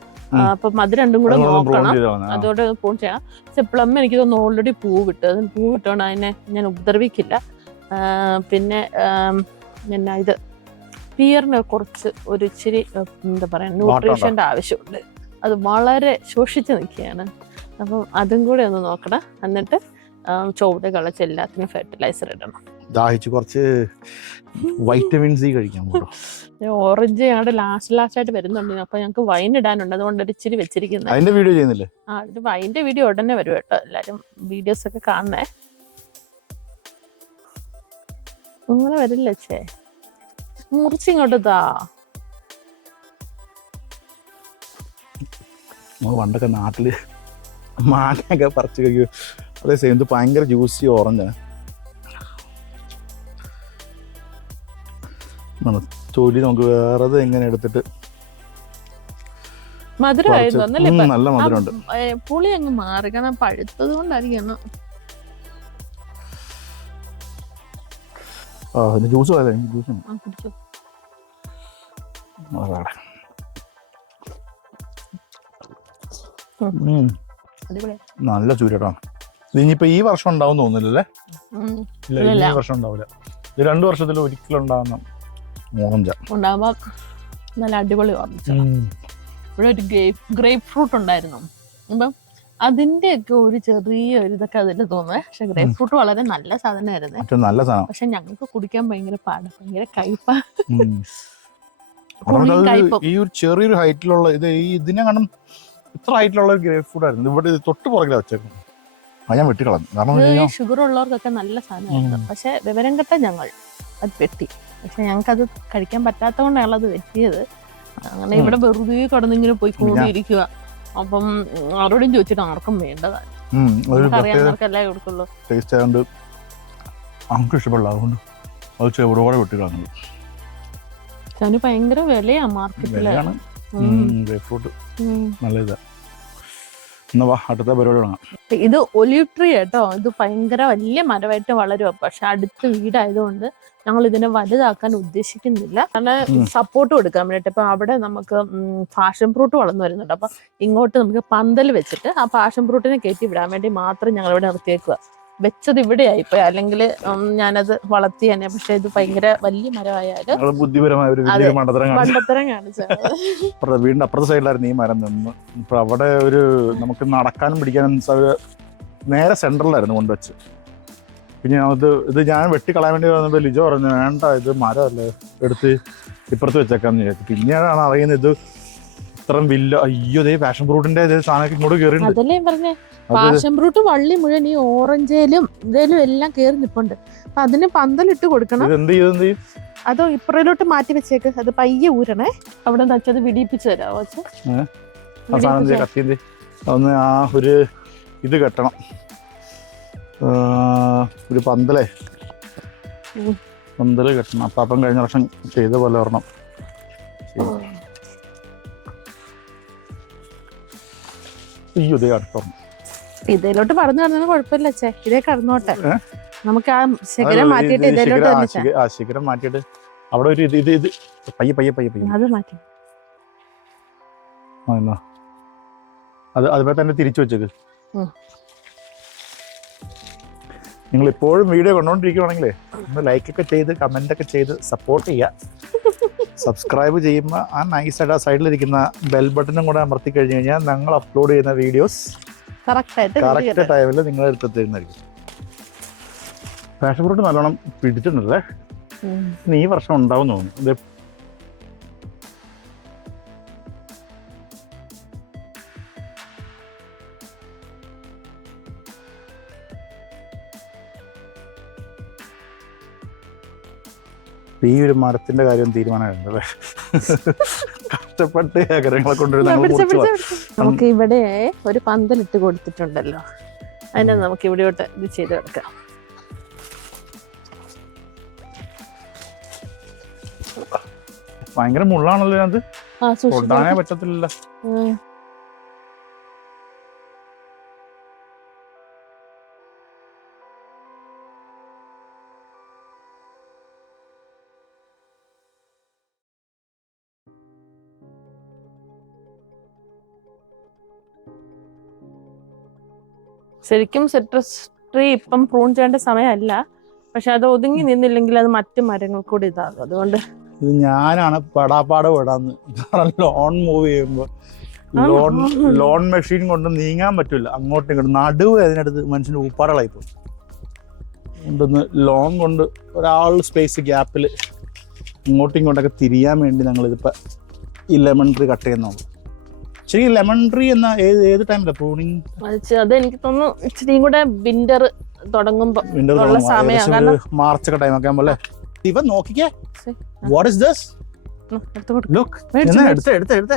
അപ്പൊ അത് രണ്ടും കൂടെ നോക്കണം. അതോടെ ഫോൺ ചെയ്യണം പക്ഷെ പ്ലം എനിക്ക് തോന്നുന്നു ഓൾറെഡി പൂ വിട്ടു അതിന് പൂ വിട്ടോണ്ട് അതിനെ ഞാൻ ഉപദ്രവിക്കില്ല. പിന്നെ പിന്നെ ഇത്? പിയറിന് കുറച്ച് ഒരു ഇച്ചിരി എന്താ പറയാ ന്യൂട്രീഷന്റെ ആവശ്യമുണ്ട്. അത് വളരെ ശോഷിച്ച് നിൽക്കുകയാണ്. അപ്പം അതും കൂടെ ഒന്ന് നോക്കണം. എന്നിട്ട് ചുവട് കളച്ച് എല്ലാത്തിനും ഫെർട്ടിലൈസർ ഇടണം. ദാഹിച്ച് കുറച്ച് വൈറ്റമിൻ സി കഴിക്കാൻ ഓറഞ്ച് ഞങ്ങളുടെ ലാസ്റ്റ് ലാസ്റ്റ് ആയിട്ട് വരുന്നുണ്ട്. അപ്പൊ ഞങ്ങൾക്ക് വൈൻ ഇടാനുണ്ട്. അതുകൊണ്ട് ഒരു ഇച്ചിരി വെച്ചിരിക്കുന്നത് അതിന്റെ വീഡിയോ ചെയ്യുന്നില്ലേ? ആ ഇത് വൈന്റെ വീഡിയോ ഉടനെ വരും കേട്ടോ. എല്ലാരും വീഡിയോസ് ഒക്കെ കാണണേ. അങ്ങനെ വരില്ല ചേ? മുറിച്ചിങ്ങോട്ട് താ പണ്ടൊക്കെ നാട്ടിൽ മാങ്ങയൊക്കെ പറിച്ചു കഴിക്കും. അതേ സെയിം ഇത് ഭയങ്കര ജ്യൂസി ഓറഞ്ചാണ് തൊലി നമുക്ക് വേറെ എങ്ങനെ എടുത്തിട്ട് മധുരമായിരുന്നു? നല്ല മധുരമുണ്ട്. പുളി അങ്ങ് മാറി. കാരണം പഴുത്തത് കൊണ്ടായിരിക്കണം ആ ഇതിന്റെ ജ്യൂസ് പോലെ ജ്യൂസ്. നല്ല ചൂരട്ടോ. ഇനി ഇനിയിപ്പോ ഈ വർഷം ഉണ്ടാവും തോന്നുന്നില്ലല്ലേ. ഈ വർഷം ഉണ്ടാവില്ല. ഇത് രണ്ടു വർഷത്തിൽ ഒരിക്കലും ഉണ്ടാവുന്ന ഓറഞ്ച നല്ല അടിപൊളി ഓറഞ്ച് ഇവിടെ ഒരു ഗ്രേപ്പ് ഗ്രേപ്പ് ഫ്രൂട്ട് ഉണ്ടായിരുന്നു. അപ്പം അതിന്റെയൊക്കെ ഒരു ചെറിയ ഒരു ഇതൊക്കെ അതിൽ തോന്നുന്നത് പക്ഷെ ഗ്രേപ്പ് ഫ്രൂട്ട് വളരെ നല്ല സാധനമായിരുന്നു. നല്ല സാധനം. പക്ഷെ ഞങ്ങൾക്ക് കുടിക്കാൻ ഭയങ്കര പാടാ. ഭയങ്കര കയ്പ. [laughs] ഈ ഒരു ചെറിയൊരു ഹൈറ്റിലുള്ള ഇത് ഈ ഇതിനെ കാണും ഇത്ര ഹൈറ്റിലുള്ള ഒരു ഗ്രേപ്പ് ഫ്രൂട്ട് ആയിരുന്നു. ഇവിടെ ഇത് തൊട്ട് പുറകിലാണ് വെച്ചേക്കുന്നത്. അത് ഞാൻ വെട്ടിക്കളഞ്ഞു. കാരണം ഷുഗർ ഉള്ളവർക്കൊക്കെ നല്ല സാധനമായിരുന്നു. പക്ഷെ വിവരം കെട്ട ഞങ്ങൾ അത് വെട്ടി. പക്ഷെ ഞങ്ങൾക്ക് അത് കഴിക്കാൻ പറ്റാത്തതുകൊണ്ടാണ് അത് വെട്ടിയത് അങ്ങനെ. ഇവിടെ വെറുതെ കിടന്നിങ്ങനെ പോയി കൂടിയിരിക്കുക അപ്പം ആരോടും ചോദിച്ചിട്ട് ആർക്കും വേണ്ടതാണ് ടേസ്റ്റ് ആയതുകൊണ്ട് നമുക്ക് ഇഷ്ടപ്പെടില്ല. അതുകൊണ്ട് അത് ഭയങ്കര വിലയാ മാർക്കറ്റിൽ വിലയാണ്. ഗ്രേപ്പ് ഫ്രൂട്ട് നല്ല എന്നാ അടുത്ത പരിപാടി തുടങ്ങാം. ഇത് ഒലിവ് ട്രീ കേട്ടോ. ഇത് ഭയങ്കര വലിയ മരമായിട്ട് വളരും പക്ഷെ അടുത്ത് വീടായതുകൊണ്ട് ഞങ്ങൾ ഇതിനെ വലുതാക്കാൻ ഉദ്ദേശിക്കുന്നില്ല. കാരണം സപ്പോർട്ട് കൊടുക്കാൻ വേണ്ടിയിട്ട്. ഇപ്പൊ അവിടെ നമുക്ക് ഫാഷൻ ഫ്രൂട്ട് വളർന്നു വരുന്നുണ്ട്. അപ്പൊ ഇങ്ങോട്ട് നമുക്ക് പന്തൽ വെച്ചിട്ട് ആ ഫാഷൻ ഫ്രൂട്ടിനെ കയറ്റി വിടാൻ വേണ്ടി മാത്രം ഞങ്ങൾ ഇവിടെ നിർത്തിയേക്കുക വെച്ചത് ഇവിടെയായി പോയി. അല്ലെങ്കിൽ ഞാനത് വളർത്തി തന്നെ. പക്ഷെ ഇത് ഭയങ്കര വലിയ മരമായാലും ബുദ്ധിപരമായ ഒരു വലിയ മണ്ഡത്തരം മണ്ടത്തരം കാണിച്ചത് അപ്പുറത്തെ വീടിന്റെ അപ്പുറത്തെ സൈഡിലായിരുന്നു ഈ മരം നിന്ന്. ഇപ്പൊ അവിടെ ഒരു നമുക്ക് നടക്കാനും പിടിക്കാനും നേരെ സെന്ററിലായിരുന്നു കൊണ്ടുവച്ച്. പിന്നെ അത് ഇത് ഞാൻ വെട്ടിക്കളയാൻ വേണ്ടി വന്നപ്പോൾ ലിജോ പറഞ്ഞു വേണ്ട ഇത് മരമല്ലേ എടുത്ത് ഇപ്പുറത്ത് വെച്ചേക്കാന്ന് വിചാരിച്ചു. പിന്നെയാണ് അറിയുന്നത് ഇത് ഇത്രയും വില്ല അയ്യോ ദേ പാഷൻ ഫ്രൂട്ടിന്റെ സാധനം ഇങ്ങോട്ട് കയറിയിട്ടുണ്ട് അതല്ലേ പറഞ്ഞേ? പാഷൻ ഫ്രൂട്ട് വള്ളി മുഴുവൻ ഈ ഓറഞ്ചേലും ഇതേലും എല്ലാം കയറി നിപ്പുണ്ട്. അപ്പൊ അതിന് പന്തലിട്ട് കൊടുക്കണം. ഇതെന്ത് ചെയ്ത് എന്ത് ചെയ്യും? അതോ ഇപ്പുറയിലോട്ട് മാറ്റി വെച്ചേക്ക്. അത് പയ്യെ ഊരണേ. അവിടെ നിന്ന് വെച്ചത് വിടിയിപ്പിച്ചു തരാമോ വെച്ച് ഏ? ആ സാധനം എന്ത് ചെയ്യും? കത്തി എന്ത് ചെയ്യും? ഒന്ന് ആ ഒരു ഇത് കെട്ടണം. ആ, ഒരു പന്തലേ. ഉം. പന്തൽ കെട്ടണം. അപ്പൊ കഴിഞ്ഞ വർഷം ചെയ്ത പോലെ ഒരെണ്ണം. ചെയ്യണം. അയ്യോ ഇതേ അടുത്തോണം ഇതിലോട്ട് പറഞ്ഞു പറഞ്ഞാൽ കുഴപ്പമില്ല ചേ ഇതേ കടന്നോട്ടെ. നമുക്ക് ആ ശിഖരം മാറ്റിയിട്ട് ഇതിലോട്ട് ആ ശിഖരം മാറ്റിയിട്ട് അവിടെ ഒരു ഇത് ഇത് പയ്യെ പയ്യെ പയ്യെ പയ്യെ. അത് മാറ്റി. അത് അതുപോലെ തന്നെ തിരിച്ചു വെച്ചേക്ക്. നിങ്ങൾ ഇപ്പോഴും വീഡിയോ കണ്ടോണ്ടിരിക്കുവാണെങ്കിലേ ഒന്ന് ലൈക്ക് ഒക്കെ ചെയ്ത് കമന്റ് ഒക്കെ ചെയ്ത് സപ്പോർട്ട് ചെയ്യുക സബ്സ്ക്രൈബ് ചെയ്യുമ്പോൾ ആ നൈസായിട്ട് ആ സൈഡിലിരിക്കുന്ന ബെൽ ബട്ടണും കൂടെ അമർത്തി കഴിഞ്ഞ് കഴിഞ്ഞാൽ ഞങ്ങൾ അപ്ലോഡ് ചെയ്യുന്ന വീഡിയോസ് കറക്റ്റ് ടൈമിൽ നിങ്ങളെ അടുത്ത് തരുന്നതായിരിക്കും പാഷൻ ഫ്രൂട്ട് നല്ലോണം പിടിച്ചിട്ടുണ്ടല്ലേ? ഈ വർഷം ഉണ്ടാവും തോന്നുന്നു. ഈ ഒരു മരത്തിന്റെ കാര്യം തീരുമാനമായിരുന്നു അല്ലേ? കഷ്ടപ്പെട്ട് ഏക്കരങ്ങളെ കൊണ്ടുവരുന്ന. നമുക്ക് ഇവിടെ ഒരു പന്തലിട്ട് കൊടുത്തിട്ടുണ്ടല്ലോ. അതിനെ നമുക്ക് ഇവിടെയോട്ട് ഇത് ചെയ്ത് കൊടുക്കാം. ഭയങ്കര മുള്ളാണല്ലോ അത് തൊടാനേ പറ്റത്തില്ല ശരിക്കും സിട്രസ് ട്രീ ഇപ്പം പ്രൂൺ ചെയ്യേണ്ട സമയമല്ല. പക്ഷെ അത് ഒതുങ്ങി നിന്നില്ലെങ്കിൽ അത് മറ്റു മരങ്ങൾ കൂടി ഇതാകും. അതുകൊണ്ട് ഇത് ഞാനാണ് പടാപ്പാട് വിടാന്ന്. ലോൺ മൂവ് ചെയ്യുമ്പോ. ലോൺ ലോൺ മെഷീൻ കൊണ്ട് നീങ്ങാൻ പറ്റില്ല അങ്ങോട്ടും ഇങ്ങോട്ടും നടുവ് അതിനടുത്ത് മനുഷ്യന് ഊപ്പാറകളായി പോകും. കൊണ്ടൊന്ന് ലോൺ കൊണ്ട് ഒരാൾ സ്പേസ് ഗ്യാപ്പിൽ ഇങ്ങോട്ടും ഇങ്ങോട്ടൊക്കെ തിരിയാൻ വേണ്ടി ഞങ്ങൾ ഇതിപ്പോ ഈ ലെമൺ ട്രീ കട്ട് ചെയ്യുന്നുള്ളൂ ശരി ലെമൺ ട്രീ എന്ന ഏത് ഏത് ടൈമിലാണ് പ്രൂണിങ് അത് എനിക്ക് തോന്നുന്നു ഇച്ചിരിയും കൂടെ വിന്റർ തുടങ്ങുമ്പോ വിന്റർ മാർച്ച് ഒക്കെ ടൈം ഒക്കെ ആകുമ്പോൾ ഇവ നോക്കിക്കേ. വാട്ട് ഇസ് ദിസ് ഓറഞ്ച് എടുത്ത്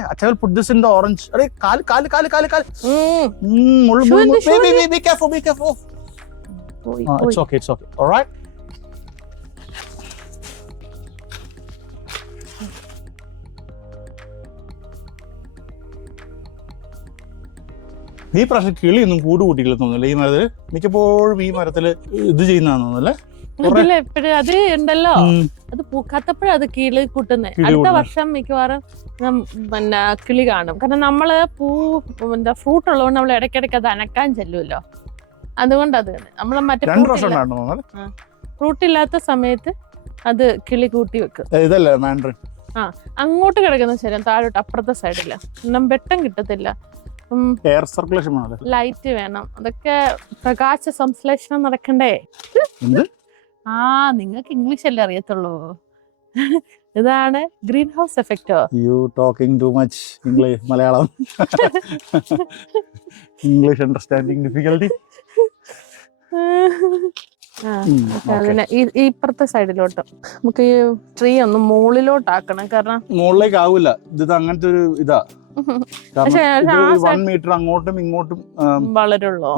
ഈ പ്രാവശ്യം കിളിയൊന്നും കൂട് കൂട്ടിയില്ല തോന്നുന്നില്ല. ഈ മരത്തിൽ മിക്കപ്പോഴും ഈ മരത്തിൽ ഇത് ചെയ്യുന്നതാന്ന് തോന്നുന്നല്ലേ. എപ്പഴും അത് ഉണ്ടല്ലോ. അത് പൂക്കാത്തപ്പോഴും അത് കിളി കൂട്ടുന്നേ. അടുത്ത വർഷം മിക്കവാറും പിന്നെ കിളി കാണും. കാരണം നമ്മൾ പൂ എന്താ ഫ്രൂട്ട് ഉള്ളതുകൊണ്ട് നമ്മൾ ഇടയ്ക്കിടയ്ക്ക് അത് അനക്കാൻ ചെല്ലുമല്ലോ അതുകൊണ്ട് അത് നമ്മൾ മറ്റേ ഫ്രൂട്ട് ഇല്ലാത്ത സമയത്ത് അത് കിളി കൂട്ടി വെക്കും. ഇതല്ലേ മാൻഡ്രിൻ അങ്ങോട്ട് കിടക്കുന്ന ശരിയാണ് താഴോട്ട് അപ്പുറത്തെ സൈഡില്ല വെട്ടം കിട്ടത്തില്ല. എയർ സർക്കുലേഷൻ വേണം ലൈറ്റ് വേണം. അതൊക്കെ പ്രകാശ സംശ്ലേഷണം നടക്കണ്ടേ? ആ നിങ്ങൾക്ക് ഇംഗ്ലീഷ് അല്ലേ അറിയത്തുള്ളൂ. ഇതാണ് green house എഫക്റ്റോ you talking too much English Malayalam. English understanding difficulty ഈ ഇപ്പുറത്തെ സൈഡിലോട്ട് നമുക്ക് ഈ ട്രീ ഒന്ന് മുകളിലോട്ടാക്കണം. കാരണം മുകളിലേക്ക് ആവില്ല ഇത് അങ്ങനത്തെ ഒരു ഇതാ. വൺ മീറ്റർ അങ്ങോട്ടും ഇങ്ങോട്ടും വളരുള്ളൂ.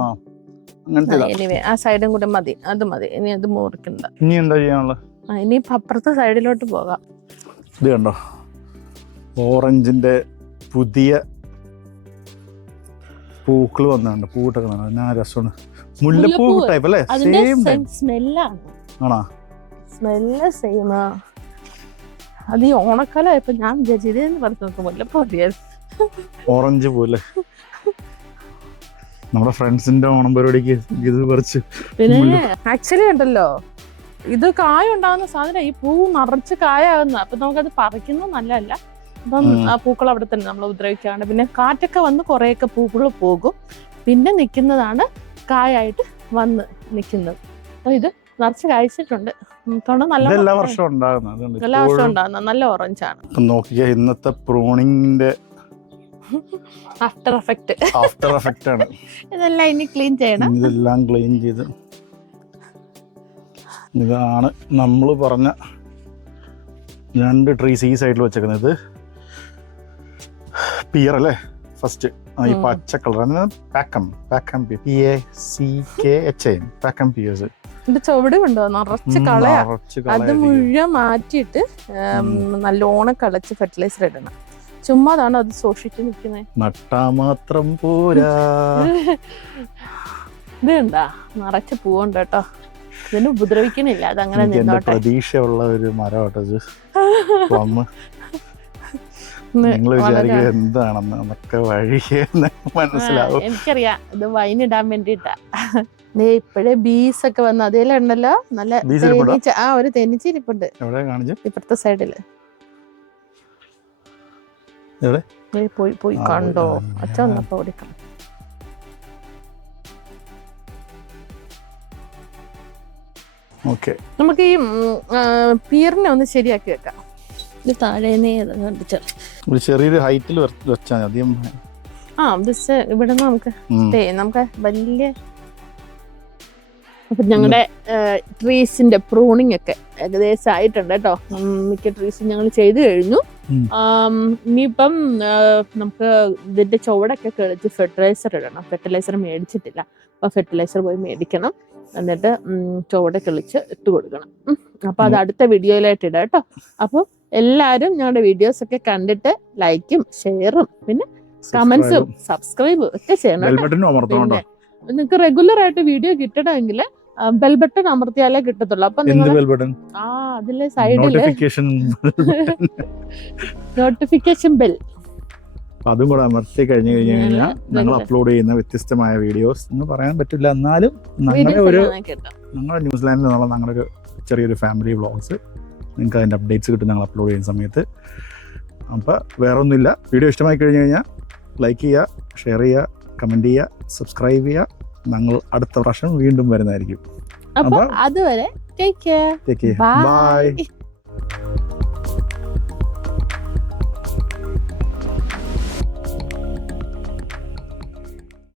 എനിവേ ആ സൈഡും കൂടെ മതി. അത് മതി. ഇനി അത് മുറിക്കണ്ട. ഇനി എന്താ ചെയ്യാനുള്ളത്? ഇനി അപ്പുറത്തെ സൈഡിലോട്ട് പോകാം. ഇത് കണ്ടോ? ഓറഞ്ചിന്റെ പുതിയ പൂക്കൾ വന്നുണ്ട് പൂട്ടൊക്കെ വന്നു എന്നാ രസമാണ്. മുല്ലപ്പൂ. ടൈപ്പ് അല്ലേ? സെയിം സ്മെല്ലാണ് ആണോ? സ്മെല്ല് സെയിമാ അത് ഈ ഓണക്കാലം ഞാൻ വിചാരിച്ചു ഇതെന്ന് പറഞ്ഞു നോക്കും മുല്ലപ്പൂ ഓറഞ്ച് പോലെ നമ്മുടെ ഫ്രണ്ട്സിന്റെ ഓണം പരിപാടിക്ക് ഇത് കുറച്ച് പിന്നെ ആക്ച്വലി ഉണ്ടല്ലോ ഇത് കായ ഉണ്ടാകുന്ന സാധനം ഈ പൂ നിറച്ച് കായാകുന്ന അപ്പൊ നമുക്കത് പറിക്കുന്നത് നല്ലതല്ല. അപ്പം ആ പൂക്കൾ അവിടെ തന്നെ നമ്മൾ ഉപദ്രവിക്കാണ്ട് പിന്നെ കാറ്റൊക്കെ വന്ന് കുറേയൊക്കെ പൂക്കൾ പോകും. പിന്നെ നിൽക്കുന്നതാണ് കായായിട്ട് വന്ന് നിൽക്കുന്നത്. അപ്പം ഇത് നിറച്ച് കഴിച്ചിട്ടുണ്ട് നല്ല എല്ലാ വർഷവും ഉണ്ടാകുന്നത് എല്ലാ വർഷവും ഉണ്ടാകുന്ന നല്ല ഓറഞ്ചാണ്. ഇപ്പം നോക്കിയാൽ ഇന്നത്തെ പ്രൂണിങ്ങിന്റെ ആഫ്റ്റർ എഫക്റ്റ് ആഫ്റ്റർ എഫക്റ്റ് ആണ്. ഇതെല്ലാം ഇനി ക്ലീൻ ചെയ്യണം. ഇതെല്ലാം ക്ലീൻ ചെയ്ത്. ഇതാണ് നമ്മൾ പറഞ്ഞ രണ്ട് ട്രീസ് ഈ സൈഡിൽ വെച്ചേക്കുന്നത്. പിയർ അല്ലേ? ഫസ്റ്റ് ഈ പച്ച colour Packham Packham P A C K H I Packham pears ഇത് ചുവട് കൊണ്ടോ നിറച്ച് കളയാ. അത് മുഴുവൻ മാറ്റിയിട്ട് നല്ലോണം കളച്ച് ഫെർട്ടിലൈസർ ഇടണം. ചുമ്മാതാണ് അത് സൂക്ഷിച്ച് നിൽക്കുന്നത് നട്ടാ മാത്രം പോരാ. [laughs] ഇത് ഉണ്ടാ നിറച്ച് പൂവുണ്ട് കേട്ടോ. ഇതിന് ഉപദ്രവിക്കണില്ല. അതങ്ങനെ പ്രതീക്ഷ ഉള്ള പ്രതീക്ഷയുള്ള ഒരു മരം കേട്ടോ [laughs] നിങ്ങൾ വിചാരിക്കുക എന്താണെന്ന് എന്നൊക്കെ വഴി മനസ്സിലാവും. എനിക്കറിയാം. ഇത് വൈനിടാൻ വേണ്ടിട്ടാ ദേ ഇപ്പഴേ ബീസ് ഒക്കെ വന്നു അതേലുണ്ടല്ലോ. നല്ല തേനീച്ച ആ ഒരു തേനീച്ചിരിപ്പുണ്ട് എവിടെ കാണിച്ചു? ഇപ്പുറത്തെ സൈഡിൽ? പോയി പോയി കണ്ടോ? അച്ഛ അച്ഛൻ വന്നപ്പോ ഓടിക്കണം ഓക്കെ. നമുക്ക് ഈ പിയറിനെ ഒന്ന് ശരിയാക്കി വെക്കാം. ഇത് താഴേന്നേ കണ്ടിച്ച് ഒരു ചെറിയൊരു ഹൈറ്റിൽ വെച്ചാൽ അധികം ആ ദിസ് ഇവിടെ നമുക്ക് നമുക്ക് വലിയ അപ്പൊ ഞങ്ങളുടെ ട്രീസിന്റെ പ്രൂണിങ് ഒക്കെ ഏകദേശം ആയിട്ടുണ്ട് കേട്ടോ. മിക്ക ട്രീസും ഞങ്ങൾ ചെയ്തു കഴിഞ്ഞു. ഇനിയിപ്പം നമുക്ക് ഇതിന്റെ ചുവടൊക്കെ കിളിച്ച് ഫെർട്ടിലൈസർ ഇടണം. ഫെർട്ടിലൈസർ മേടിച്ചിട്ടില്ല. അപ്പൊ ഫെർട്ടിലൈസർ പോയി മേടിക്കണം. എന്നിട്ട് ചുവട് കിളിച്ച് ഇട്ട് കൊടുക്കണം. അപ്പോൾ അപ്പൊ അത് അടുത്ത വീഡിയോയിലായിട്ട് ഇടാം കേട്ടോ. അപ്പോൾ എല്ലാവരും ഞങ്ങളുടെ വീഡിയോസ് ഒക്കെ കണ്ടിട്ട് ലൈക്കും ഷെയറും പിന്നെ കമന്റ്സും സബ്സ്ക്രൈബും ഒക്കെ ചെയ്യണം പിന്നെ നിങ്ങൾക്ക് റെഗുലർ ആയിട്ട് വീഡിയോ കിട്ടണമെങ്കിൽ ബെൽ ബട്ടൺ അമർത്തിയാലേ കിട്ടത്തുള്ളൂ. അപ്പൊ നിങ്ങൾ ആ അതിലെ സൈഡിൽ നോട്ടിഫിക്കേഷൻ ബെൽ അതും കൂടെ അമർത്തി കഴിഞ്ഞു കഴിഞ്ഞു കഴിഞ്ഞാൽ ഞങ്ങൾ അപ്ലോഡ് ചെയ്യുന്ന വ്യത്യസ്തമായ വീഡിയോസ് എന്ന് പറയാൻ പറ്റില്ല. എന്നാലും ഞങ്ങളുടെ ഒരു ഞങ്ങളുടെ ന്യൂസിലാൻഡിൽ നിന്നുള്ള ഞങ്ങളുടെ ഒരു ചെറിയൊരു ഫാമിലി വ്ളോഗ്സ് നിങ്ങൾക്ക് അതിന്റെ അപ്ഡേറ്റ്സ് കിട്ടും ഞങ്ങൾ അപ്ലോഡ് ചെയ്യുന്ന സമയത്ത്. അപ്പോൾ വേറെ ഒന്നുമില്ല വീഡിയോ ഇഷ്ടമായി കഴിഞ്ഞു കഴിഞ്ഞാൽ ലൈക്ക് ചെയ്യുക ഷെയർ ചെയ്യുക കമന്റ് ചെയ്യുക സബ്സ്ക്രൈബ് ചെയ്യുക. ഞങ്ങൾ അടുത്ത പ്രാവശ്യം വീണ്ടും വരുന്നതായിരിക്കും. അപ്പൊ അപ്പൊ- അതുവരെ take care take care bye